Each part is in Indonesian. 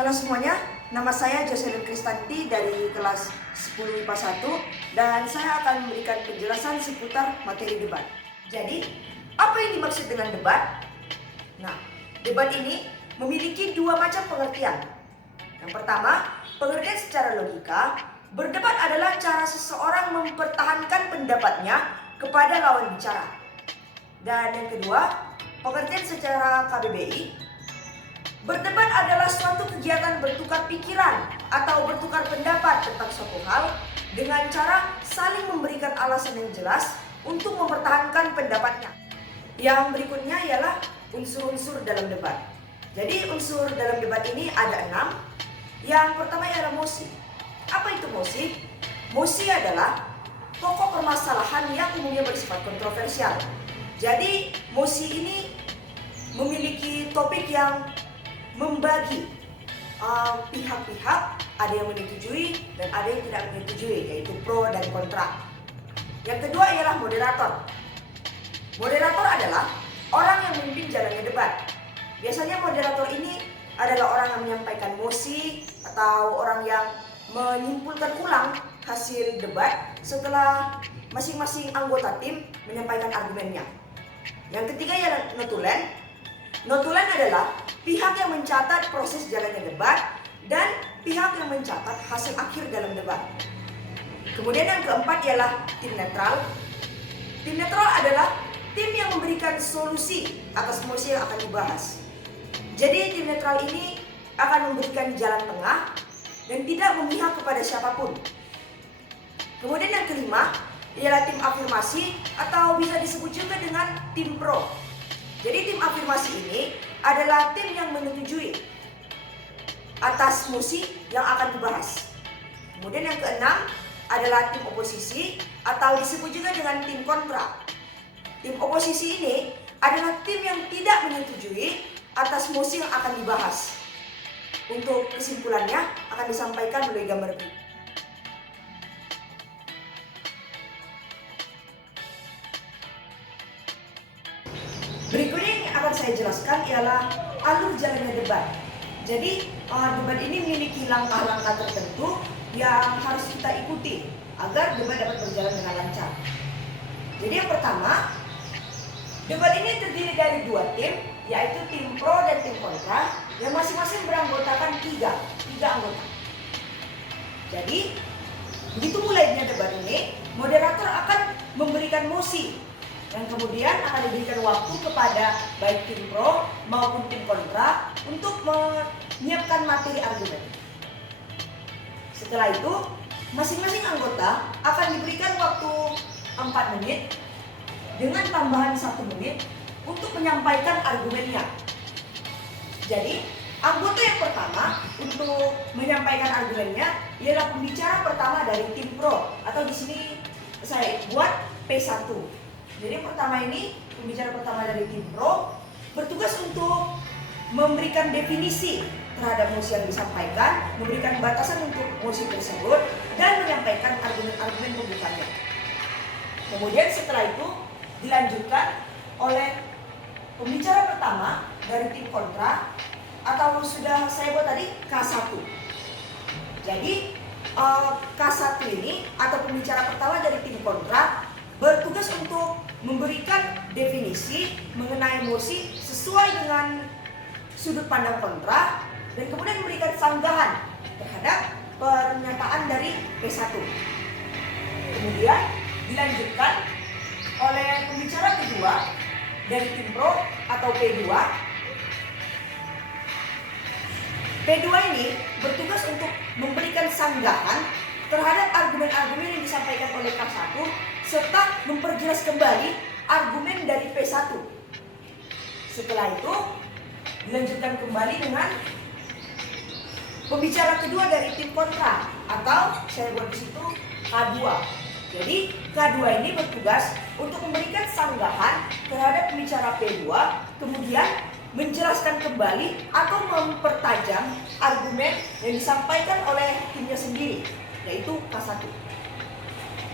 Halo semuanya, nama saya Jocelyn Kristanti dari kelas 10 IPA 1 dan saya akan memberikan penjelasan seputar materi debat. Jadi, apa yang dimaksud dengan debat? Nah, debat ini memiliki dua macam pengertian. Yang pertama, pengertian secara logika, berdebat adalah cara seseorang mempertahankan pendapatnya kepada lawan bicara. Dan yang kedua, pengertian secara KBBI, berdebat adalah suatu kegiatan bertukar pikiran atau bertukar pendapat tentang suatu hal dengan cara saling memberikan alasan yang jelas untuk mempertahankan pendapatnya. Yang berikutnya ialah unsur-unsur dalam debat. Jadi unsur dalam debat ini ada 6. Yang pertama ialah mosi. Apa itu mosi? Mosi adalah pokok permasalahan yang umumnya bersifat kontroversial. Jadi mosi ini memiliki topik yang membagi pihak-pihak, ada yang menyetujui dan ada yang tidak menyetujui, yaitu pro dan kontra. Yang kedua ialah moderator. Moderator adalah orang yang memimpin jalannya debat. Biasanya moderator ini adalah orang yang menyampaikan mosi atau orang yang menyimpulkan ulang hasil debat setelah masing-masing anggota tim menyampaikan argumennya. Yang ketiga ialah notulen. Notulen adalah pihak yang mencatat proses jalannya debat dan pihak yang mencatat hasil akhir dalam debat. Kemudian yang keempat ialah tim netral. Tim netral adalah tim yang memberikan solusi atas mosi yang akan dibahas. Jadi tim netral ini akan memberikan jalan tengah dan tidak memihak kepada siapapun. Kemudian yang kelima ialah tim afirmasi atau bisa disebut juga dengan tim pro. Jadi tim afirmasi ini adalah tim yang menyetujui atas mosi yang akan dibahas. Kemudian yang keenam adalah tim oposisi atau disebut juga dengan tim kontra. Tim oposisi ini adalah tim yang tidak menyetujui atas mosi yang akan dibahas. Untuk kesimpulannya akan disampaikan melalui gambar berikut. Berikutnya yang akan saya jelaskan ialah alur jalannya debat. Jadi debat ini memiliki langkah-langkah tertentu yang harus kita ikuti agar debat dapat berjalan dengan lancar. Jadi yang pertama, debat ini terdiri dari dua tim, yaitu tim pro dan tim kontra, yang masing-masing beranggotakan tiga anggota. Jadi begitu mulainya debat ini, moderator akan memberikan mosi yang kemudian akan diberikan waktu kepada baik tim pro maupun tim kontra untuk menyiapkan materi argumen. Setelah itu, masing-masing anggota akan diberikan waktu 4 menit dengan tambahan 1 menit untuk menyampaikan argumennya. Jadi, anggota yang pertama untuk menyampaikan argumennya ialah pembicara pertama dari tim pro atau di sini saya buat P1. Jadi yang pertama ini, pembicara pertama dari tim pro bertugas untuk memberikan definisi terhadap mosi yang disampaikan, memberikan batasan untuk mosi tersebut, dan menyampaikan argumen-argumen pembukanya. Kemudian setelah itu dilanjutkan oleh pembicara pertama dari tim kontra atau sudah saya buat tadi K1. Jadi K1 ini atau pembicara pertama dari tim kontra bertugas untuk memberikan definisi mengenai mosi sesuai dengan sudut pandang kontra dan kemudian memberikan sanggahan terhadap pernyataan dari P1. Kemudian dilanjutkan oleh pembicara kedua dari tim pro atau P2. P2 ini bertugas untuk memberikan sanggahan terhadap argumen-argumen yang disampaikan oleh K1 serta memperjelas kembali argumen dari P1. Setelah itu dilanjutkan kembali dengan pembicara kedua dari tim kontra atau saya buat di situ K2. Jadi K2 ini bertugas untuk memberikan sanggahan terhadap pembicara P2, kemudian menjelaskan kembali atau mempertajam argumen yang disampaikan oleh timnya sendiri, yaitu K1.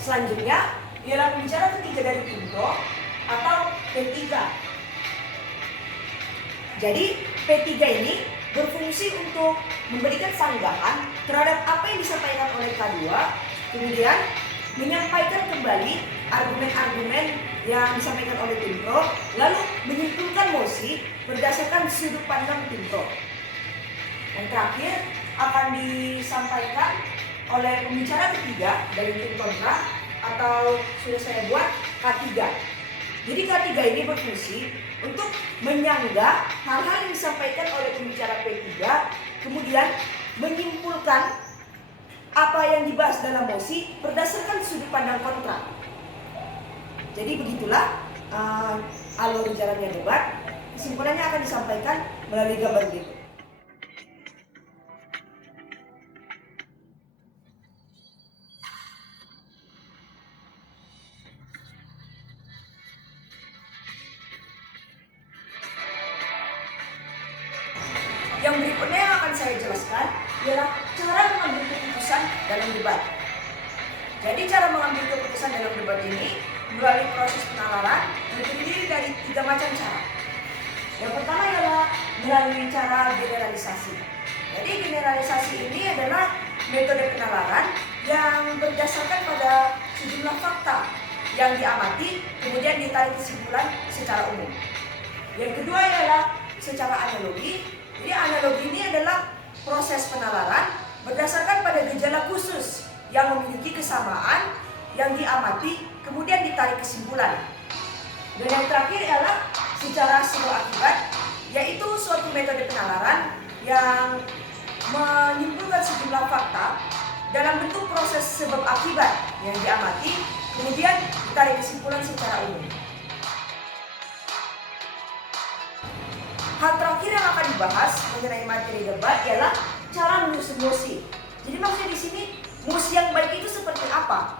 Selanjutnya ialah pembicara ketiga dari tim pro atau P3. Jadi P3 ini berfungsi untuk memberikan sanggahan terhadap apa yang disampaikan oleh K2, kemudian menyampaikan kembali argumen-argumen yang disampaikan oleh tim pro, lalu menyimpulkan mosi berdasarkan sudut pandang tim pro. Yang terakhir akan disampaikan oleh pembicara ketiga dari tim kontra, atau sudah saya buat K3. Jadi K3 ini berfungsi untuk menyanggah hal-hal yang disampaikan oleh pembicara P3, kemudian menyimpulkan apa yang dibahas dalam mosi berdasarkan sudut pandang kontra. Jadi begitulah alur jalannya debat. Kesimpulannya akan disampaikan melalui gambar berikut. Yang berikutnya yang akan saya jelaskan ialah cara mengambil keputusan dalam debat. Jadi cara mengambil keputusan dalam debat ini melalui proses penalaran yang terdiri dari 3 macam cara. Yang pertama ialah melalui cara generalisasi. Jadi generalisasi ini adalah metode penalaran yang berdasarkan pada sejumlah fakta yang diamati kemudian ditarik kesimpulan secara umum. Yang kedua ialah secara analogi. Jadi analogi ini adalah proses penalaran berdasarkan pada gejala khusus yang memiliki kesamaan yang diamati kemudian ditarik kesimpulan. Dan yang terakhir ialah secara sebab akibat, yaitu suatu metode penalaran yang menyimpulkan sejumlah fakta dalam bentuk proses sebab akibat yang diamati kemudian ditarik kesimpulan secara umum. Hal terakhir yang akan dibahas mengenai materi debat ialah cara menyusun mosi. Jadi maksudnya di sini mosi yang baik itu seperti apa?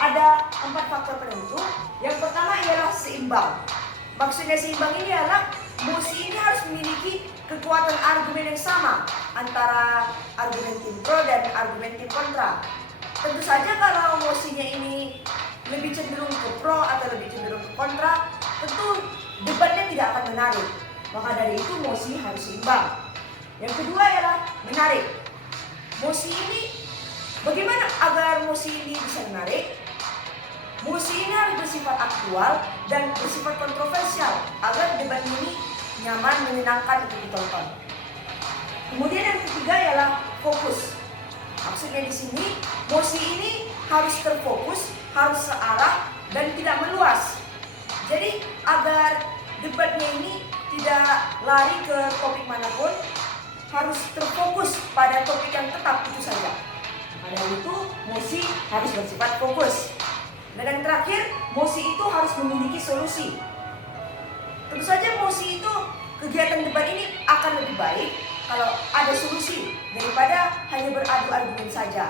Ada 4 faktor penentu. Yang pertama ialah seimbang. Maksudnya seimbang ini adalah mosi ini harus memiliki kekuatan argumen yang sama antara argumen tim pro dan argumen tim kontra. Tentu saja kalau mosinya ini lebih cenderung ke pro atau lebih cenderung ke kontra, tentu debatnya tidak akan menarik. Maka dari itu mosi harus seimbang. Yang kedua ialah menarik. Mosi ini, bagaimana agar mosi ini bisa menarik? Mosi ini harus bersifat aktual dan bersifat kontroversial agar debat ini nyaman, menyenangkan untuk ditonton. Kemudian yang ketiga ialah fokus. Maksudnya di sini mosi ini harus terfokus, harus searah dan tidak meluas. Jadi agar debatnya ini tidak lari ke topik manapun, harus terfokus pada topik yang tetap itu saja. Pada itu mosi harus bersifat fokus. Dan yang terakhir, mosi itu harus memiliki solusi. Tentu saja mosi itu, kegiatan debat ini akan lebih baik kalau ada solusi daripada hanya beradu argumen saja.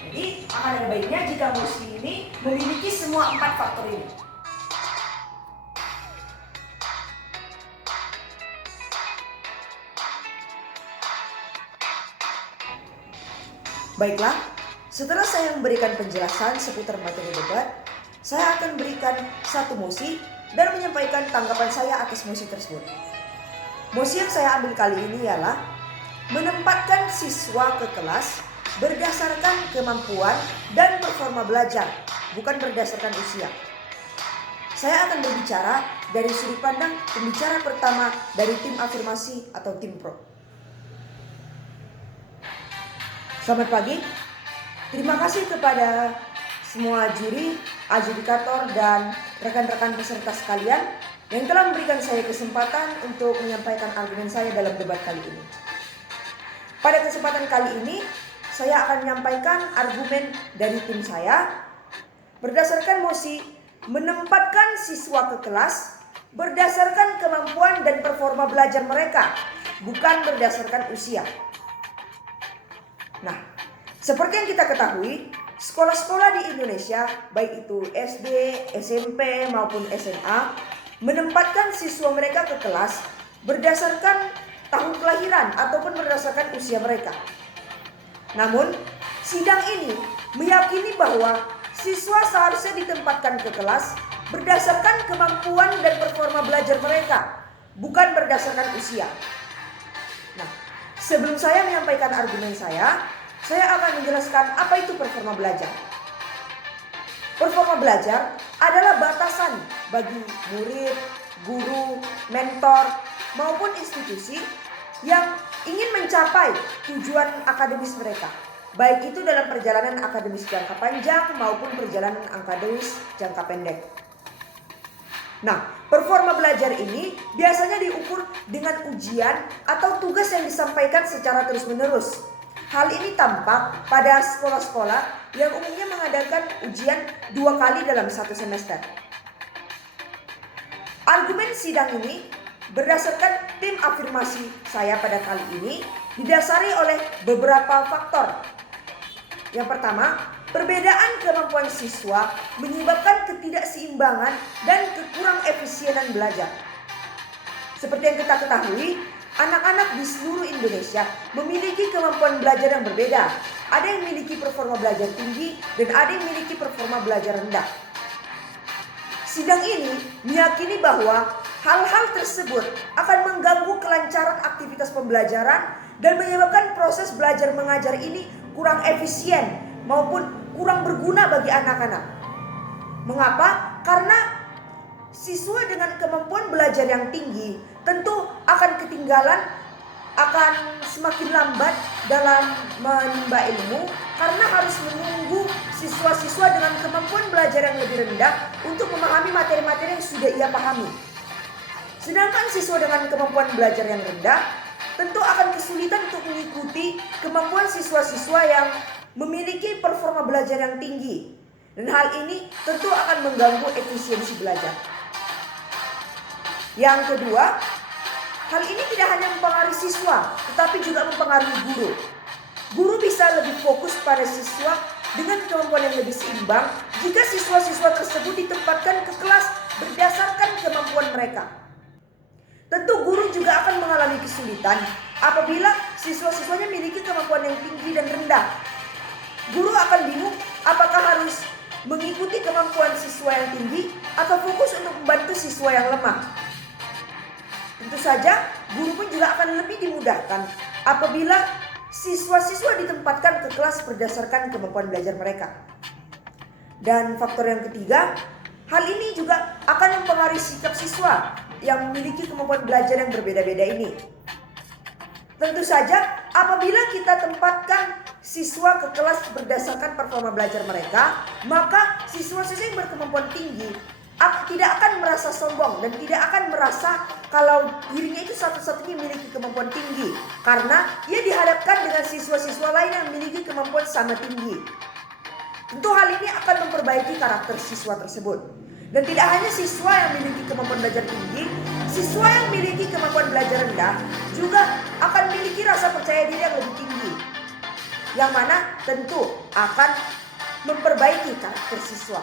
Jadi akan ada baiknya jika mosi ini memiliki semua 4 faktor ini. Baiklah, setelah saya memberikan penjelasan seputar materi debat, saya akan berikan satu mosi dan menyampaikan tanggapan saya atas mosi tersebut. Mosi yang saya ambil kali ini ialah menempatkan siswa ke kelas berdasarkan kemampuan dan performa belajar, bukan berdasarkan usia. Saya akan berbicara dari sudut pandang pembicara pertama dari tim afirmasi atau tim pro. Selamat pagi. Terima kasih kepada semua juri, adjudikator, dan rekan-rekan peserta sekalian yang telah memberikan saya kesempatan untuk menyampaikan argumen saya dalam debat kali ini. Pada kesempatan kali ini, saya akan menyampaikan argumen dari tim saya berdasarkan mosi menempatkan siswa ke kelas berdasarkan kemampuan dan performa belajar mereka, bukan berdasarkan usia. Nah, seperti yang kita ketahui, sekolah-sekolah di Indonesia, baik itu SD, SMP maupun SMA, menempatkan siswa mereka ke kelas berdasarkan tahun kelahiran ataupun berdasarkan usia mereka. Namun, sidang ini meyakini bahwa siswa seharusnya ditempatkan ke kelas berdasarkan kemampuan dan performa belajar mereka, bukan berdasarkan usia. Nah, Sebelum saya menyampaikan argumen saya akan menjelaskan apa itu performa belajar. Performa belajar adalah batasan bagi murid, guru, mentor, maupun institusi yang ingin mencapai tujuan akademis mereka. Baik itu dalam perjalanan akademis jangka panjang maupun perjalanan akademis jangka pendek. Nah, performa belajar ini biasanya diukur dengan ujian atau tugas yang disampaikan secara terus-menerus. Hal ini tampak pada sekolah-sekolah yang umumnya mengadakan ujian 2 kali dalam 1 semester. Argumen sidang ini berdasarkan tim afirmasi saya pada kali ini didasari oleh beberapa faktor. Yang pertama, perbedaan kemampuan siswa menyebabkan ketidakseimbangan dan kekurang efisienan belajar. Seperti yang kita ketahui, anak-anak di seluruh Indonesia memiliki kemampuan belajar yang berbeda. Ada yang memiliki performa belajar tinggi dan ada yang memiliki performa belajar rendah. Sidang ini meyakini bahwa hal-hal tersebut akan mengganggu kelancaran aktivitas pembelajaran dan menyebabkan proses belajar mengajar ini kurang efisien maupun kurang berguna bagi anak-anak. Mengapa? Karena siswa dengan kemampuan belajar yang tinggi tentu akan ketinggalan, akan semakin lambat dalam menimba ilmu karena harus menunggu siswa-siswa dengan kemampuan belajar yang lebih rendah untuk memahami materi-materi yang sudah ia pahami. Sedangkan siswa dengan kemampuan belajar yang rendah tentu akan kesulitan untuk mengikuti kemampuan siswa-siswa yang memiliki performa belajar yang tinggi. Dan hal ini tentu akan mengganggu efisiensi belajar. Yang kedua, hal ini tidak hanya mempengaruhi siswa, tetapi juga mempengaruhi guru. Guru bisa lebih fokus pada siswa dengan kemampuan yang lebih seimbang jika siswa-siswa tersebut ditempatkan ke kelas berdasarkan kemampuan mereka. Tentu guru juga akan mengalami kesulitan apabila siswa-siswanya memiliki kemampuan yang tinggi dan rendah. Guru akan bingung apakah harus mengikuti kemampuan siswa yang tinggi atau fokus untuk membantu siswa yang lemah. Tentu saja guru pun juga akan lebih dimudahkan apabila siswa-siswa ditempatkan ke kelas berdasarkan kemampuan belajar mereka. Dan faktor yang ketiga, hal ini juga akan mempengaruhi sikap siswa yang memiliki kemampuan belajar yang berbeda-beda ini. Tentu saja apabila kita tempatkan siswa ke kelas berdasarkan performa belajar mereka, maka siswa-siswa yang berkemampuan tinggi tidak akan merasa sombong dan tidak akan merasa kalau dirinya itu satu-satunya memiliki kemampuan tinggi, karena ia dihadapkan dengan siswa-siswa lain yang memiliki kemampuan sama tinggi. Tentu hal ini akan memperbaiki karakter siswa tersebut. Dan tidak hanya siswa yang memiliki kemampuan belajar tinggi, siswa yang memiliki kemampuan belajar rendah juga akan memiliki rasa percaya diri yang lebih tinggi, yang mana tentu akan memperbaiki karakter siswa.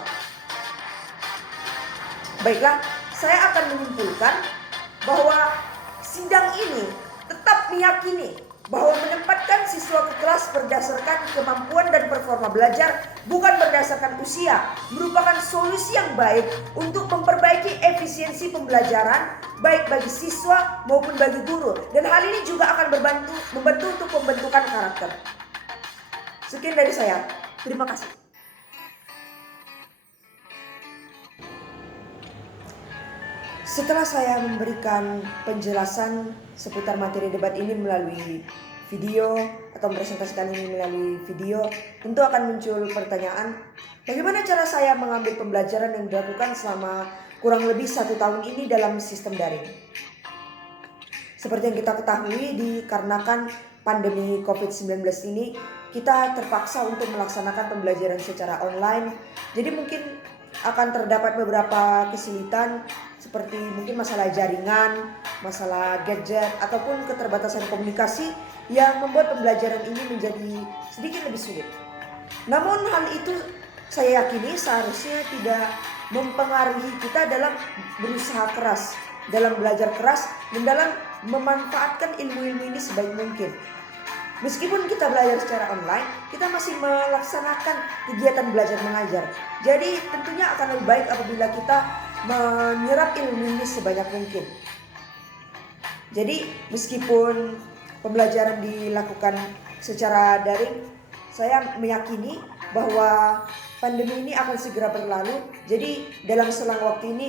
Baiklah, saya akan menyimpulkan bahwa sidang ini tetap meyakini bahwa menempatkan siswa ke kelas berdasarkan kemampuan dan performa belajar bukan berdasarkan usia merupakan solusi yang baik untuk memperbaiki efisiensi pembelajaran baik bagi siswa maupun bagi guru, dan hal ini juga akan membantu untuk pembentukan karakter. Sekian dari saya. Terima kasih. Setelah saya memberikan penjelasan seputar materi debat ini melalui video atau mempresentasikan ini melalui video, tentu akan muncul pertanyaan, bagaimana cara saya mengambil pembelajaran yang dilakukan selama kurang lebih 1 tahun ini dalam sistem daring? Seperti yang kita ketahui, dikarenakan pandemi COVID-19 ini, kita terpaksa untuk melaksanakan pembelajaran secara online. Jadi mungkin akan terdapat beberapa kesulitan seperti mungkin masalah jaringan, masalah gadget, ataupun keterbatasan komunikasi yang membuat pembelajaran ini menjadi sedikit lebih sulit. Namun hal itu saya yakini seharusnya tidak mempengaruhi kita dalam berusaha keras, dalam belajar keras, dan dalam memanfaatkan ilmu-ilmu ini sebaik mungkin. Meskipun kita belajar secara online, kita masih melaksanakan kegiatan belajar mengajar. Jadi tentunya akan lebih baik apabila kita menyerap ilmu ini sebanyak mungkin. Jadi meskipun pembelajaran dilakukan secara daring, saya meyakini bahwa pandemi ini akan segera berlalu. Jadi dalam selang waktu ini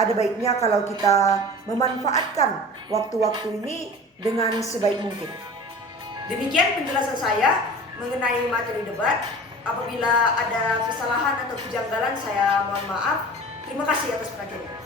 ada baiknya kalau kita memanfaatkan waktu-waktu ini dengan sebaik mungkin. Demikian penjelasan saya mengenai materi debat. Apabila ada kesalahan atau kejanggalan, saya mohon maaf. Terima kasih atas perhatiannya.